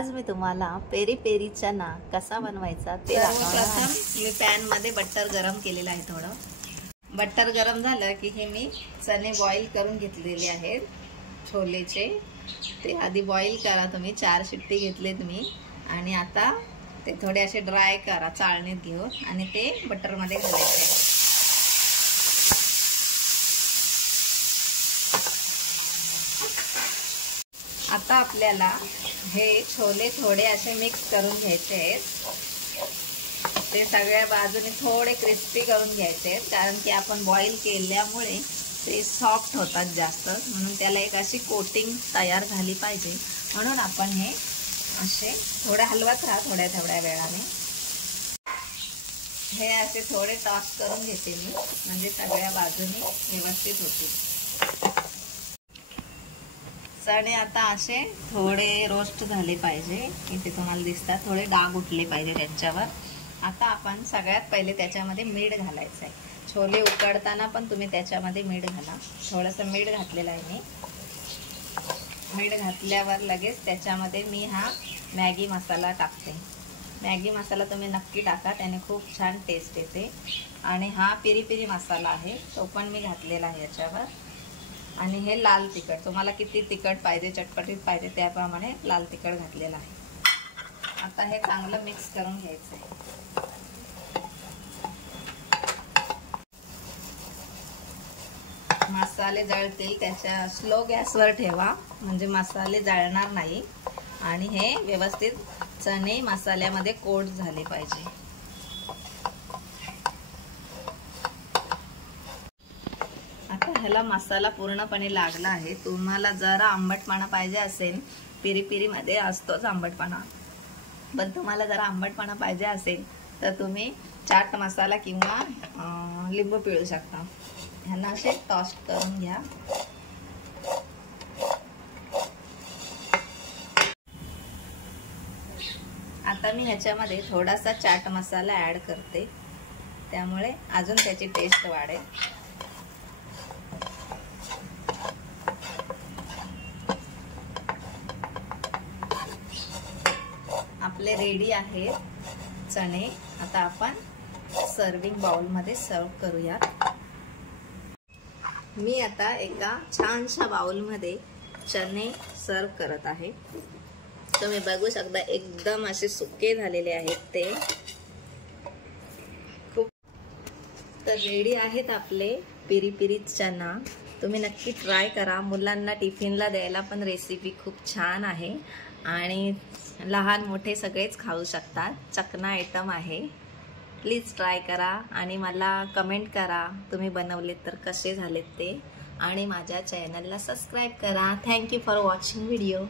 आज मी तुम्हाला peri peri चना कसा बनवायचा ते प्रथम मी पॅन मध्ये बटर गरम केलेलं आहे। थोडं बटर गरम झालं की हे मी चणे बॉईल करून घेतलेले आहेत छोलेचे। ते आधी बॉईल करा तुम्ही, 4 शिट्टी घेतलेत मी। आणि आता ते थोडे असे ड्राय करा चाळणीत घेऊन आणि ते बटर मध्ये घालायचे। आता आपल्याला हे छोले थोडे असे मिक्स करून घ्यायचे आहेत। ते सगळ्या बाजूने थोडे क्रिस्पी करून घ्यायचे आहेत, कारण की आपण बॉईल केल्यामुळे ते सॉफ्ट होतात जास्त, म्हणून त्याला एक अशी कोटिंग तयार झाली पाहिजे। म्हणून आपण हे असे थोडे हलवत राहा थोड्या थोड्या वेळाने। हे असे थोडे टॉस करून घेते मी, म्हणजे सगळ्या बाजूने व्यवस्थित होतील। चणे आता असे थोडे रोस्ट झाले पाहिजे, इथे तुम्हाला दिसतात थोडे डाग उठले पाहिजे त्यांच्यावर। आता आपण सगळ्यात पहिले त्याच्यामध्ये मीठ घालायचं आहे। छोले उकडताना पण तुम्ही त्याच्यामध्ये मीठ घाला। थोडंसं मीठ घातलेलं आहे मी। मीठ घातल्यावर लगेच त्याच्यामध्ये मी हा मॅगी मसाला टाकते। मॅगी मसाला तुम्ही नक्की टाका, त्याने खूप छान टेस्ट येते। आणि हा पेरी पेरी मसाला आहे, तो पण मी घातलेला आहे याच्यावर। आणि हे लाल तिखट, तुम्हाला किती तिखट पाहिजे चटपटीत पाहिजे त्याप्रमाणे लाल तिखट घातलेलं आहे। आता हे चांगलं मिक्स करून घ्यायचं आहे। मसाले जळतील, त्याच्या स्लो गॅसवर ठेवा, म्हणजे मसाले जळणार नाही। आणि हे व्यवस्थित चणे मसाल्यामध्ये कोट झाले पाहिजे। आता ह्याला मसाला पूर्णपणे लागला आहे। तुम्हाला जरा आंबटपणा पाहिजे असेल, पेरी पेरी मध्ये असतोच आंबटपणा, पण तुम्हाला जरा आंबटपणा पाहिजे असेल तर तुम्ही चाट मसाला किंवा लिंबू पिळू शकता। ह्यांना असे टॉस्ट करून घ्या। आता मी ह्याच्यामध्ये थोडासा चाट मसाला ऍड करते, त्यामुळे अजून त्याची टेस्ट वाढेल। आपले रेडी आहेत चणे। आता आपण सर्विंग बाउल मध्ये सर्व करूयात। मी आता एका छानशा बाउल मध्ये चणे सर्व करत आहे। तुम्ही बघू शकता एकदम असे सुके झालेले आहेत ते। खूप तर रेडी आहेत आपले पेरी पेरी चना। तुम्ही नक्की ट्राय करा, मुलांना टिफिनला द्यायला पण रेसिपी खूप छान आहे आणि लहान मोठे सगळेच खाऊ शकतात। चकना आयटम आहे, प्लीज ट्राय करा आणि मला कमेंट करा तुम्ही बनवलेत तर कसे झालेत ते। आणि माझ्या चॅनलला सबस्क्राईब करा। Thank you for watching video.